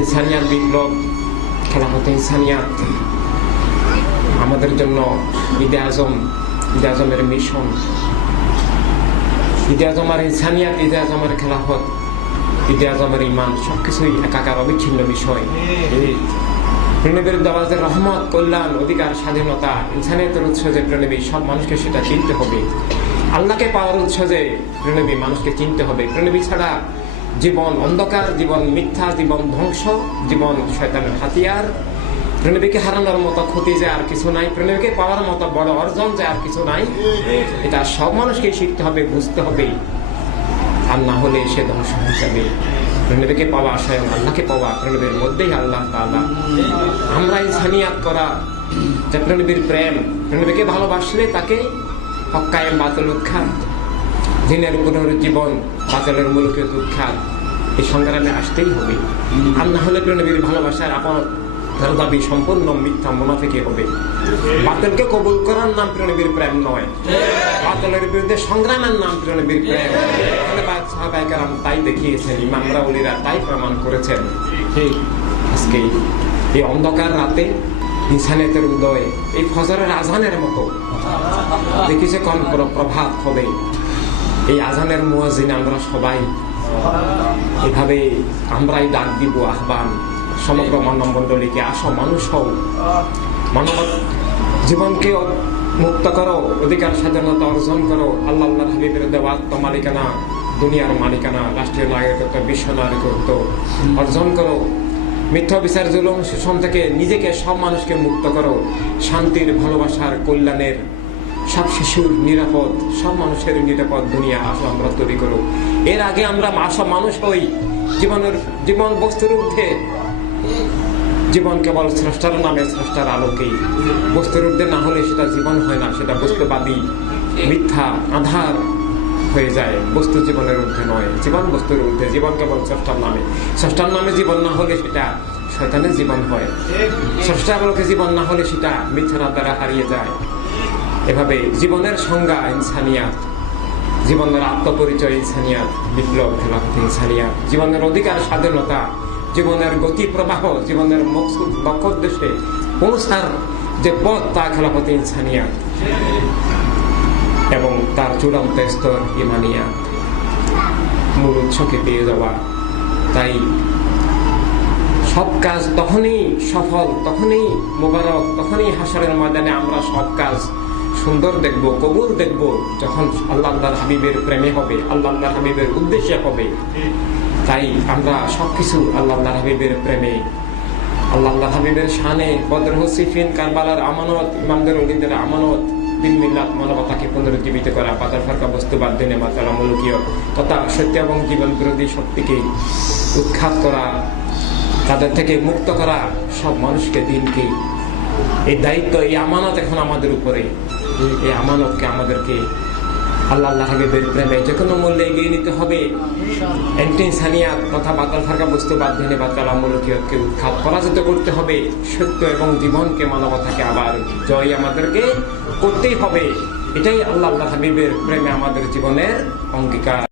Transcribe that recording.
ইনসানিয়াত বিপ্লব খেলাফত ইনসানিয়াত আমাদের জন্য ঈদে আজম, ঈদে আজমের মিশন। ঈদে আজমের ইনসানিয়াত ঈদে আজমের খেলাফত ঈদে আজমের ইমান, সবকিছুই একাকার অবিচ্ছিন্ন বিষয়। প্রণবীর দাওয়াজের রহমত, কল্যাণ, অধিকার, স্বাধীনতা, ইনসানিয়তের উৎস যে প্রণবী, সব মানুষকে সেটা চিনতে হবে। আল্লাহকে পাওয়ার উৎস যে প্রণবী, মানুষকে চিনতে হবে। প্রণবী ছাড়া জীবন অন্ধকার, জীবন মিথ্যা, জীবন ধ্বংস, জীবন শয়তানের হাতিয়ার। প্রণবীকে হারানোর মতো ক্ষতি যে আর কিছু নাই, প্রণবীকে পাওয়ার মতো বড় অর্জন যে আর কিছু নাই, এটা সব মানুষকে শিখতে হবে, বুঝতে হবে। আর না হলে সে ধ্বংস যাবে। প্রণবীকে পাওয়া স্বয়ং আল্লাহকে পাওয়া প্রণবীর মধ্যেই আল্লাহ তাআলা। আমরা ইনসানিয়াত করা যে প্রণবীর প্রেম, প্রণবীকে ভালোবাসলে তাকে হক্কায় বাতল, উৎখাত। দিনের পুনরুজ্জীবন বাতলের মূলকে উৎখাত এই সংগ্রামে আসতেই হবে। আর না হলে প্রণবীর ভালোবাসার আপন তার দাবি সম্পূর্ণ মিথ্যা মনা থেকে হবে। বাতিলকে কবুল করার নাম প্রণবীর প্রেম নয়। বাতিলের বিরুদ্ধে সংগ্রামের নাম প্রণবীর প্রেম। সাহাবাহিকেরাম তাই দেখিয়েছেন, ইমামরা উলিরা তাই প্রমাণ করেছেন। আজকে এই অন্ধকার রাতে ইনসানিয়তের উদয় এই ফজরের আজানের মতো। দেখিছে কোন প্র- প্রভাত হবে। এই আজানের মুয়াজিন আমরা সবাই এভাবে আমরাই ডাক দিব আহ্বান সমগ্র মানব মণ্ডলীকে আসো মানুষ হও। মানব জীবনকে মুক্ত করো, অধিকার স্বাধীনতা অর্জন করো। আল্লাহ আল্লাহ হাবিবের দেওয়া আত্ম মালিকানা, দুনিয়ার মালিকানা, রাষ্ট্রীয় নাগরিকত্ব, বিশ্ব নাগরিকত্ব অর্জন করো। মিথ্যা বিচার, জুলুম, শোষণ থেকে নিজেকে সব মানুষকে মুক্ত করো। শান্তির, ভালোবাসার, কল্যাণের সব শিশুর নিরাপদ, সব মানুষের নিরাপদ দুনিয়া আসো আমরা তৈরি করো এর আগে আমরা আসো মানুষ হই, জীবনের জীবন বস্তুর ঊর্ধ্বে। জীবন কেবল স্রষ্টার নামে স্রষ্টার আলোকেই। বস্তুর ঊর্ধ্বে না হলে সেটা জীবন হয় না, সেটা বস্তুবাদী, মিথ্যা, আধার হয়ে যায়। বস্তু জীবনের ঊর্ধ্বে নয়, জীবন বস্তুর ঊর্ধ্বে। জীবন কেবল স্রষ্টার নামে। স্রষ্টার নামে জীবন না হলে সেটা শয়তানের জীবন হয়। স্রষ্টা আলোকে জীবন না হলে সেটা মিথ্যার দ্বারা হারিয়ে যায়। এভাবে জীবনের সংজ্ঞা ইনসানিয়াত, জীবনের আত্মপরিচয় ইনসানিয়াত, বিপ্লব, খেলাফত ইনসানিয়াত, জীবনের অধিকার, স্বাধীনতা, জীবনের গতি প্রবাহ, জীবনের লক্ষ্য উদ্দেশ্যে পৌঁছার যে পথ তা খেলাফত ইনসানিয়াত এবং তার চূড়ান্ত স্তর ইমানিয়াত। মূল উৎসকে পেয়ে যাওয়া, তাই সব কাজ তখনই সফল, তখনই মোবারক, তখনই হাসরের ময়দানে আমরা সব কাজ সুন্দর দেখব কবুল দেখব, যখন আল্লাহ আল্লাহর হাবিবের প্রেমে হবে, আল্লাহ হাবিবের উদ্দেশ্যে হবে। তাই আমরা সবকিছু আল্লাহ হাবিবের প্রেমে, আল্লাহ হাবিবের শানে বদর হসিফিন, কারবালার আমানত, ইমামদের অলিদের আমানত, দিন মিল্লাত মানবতাকে পুনরুজ্জীবিত করা পাতার ফাঁকা বস্তুবাদ দিনে মাতালা মূলকীয় তথা সত্য এবং জীবন বিরোধী শক্তিকে উৎখাত করা, তাদের থেকে মুক্ত করা, সব মানুষকে দিনকে, এই দায়িত্ব, এই আমানত এখন আমাদের উপরে। এই আমানতকে আমাদেরকে আল্লাহ আল্লাহ বের প্রেমে যে কোনো মূল্যে এগিয়ে নিতে হবে। এন্টিন সানিয়াত তথা বাতাল ফারকা বস্তু বাদ দিনে বাতাল আমলকে উৎখাত পরাজিত করতে হবে। সত্য এবং জীবনকে, মানবতাকে আবার জয় আমাদেরকে করতেই হবে। এটাই আল্লাহ আল্লাহ হাবিবের প্রেমে আমাদের জীবনের অঙ্গীকার।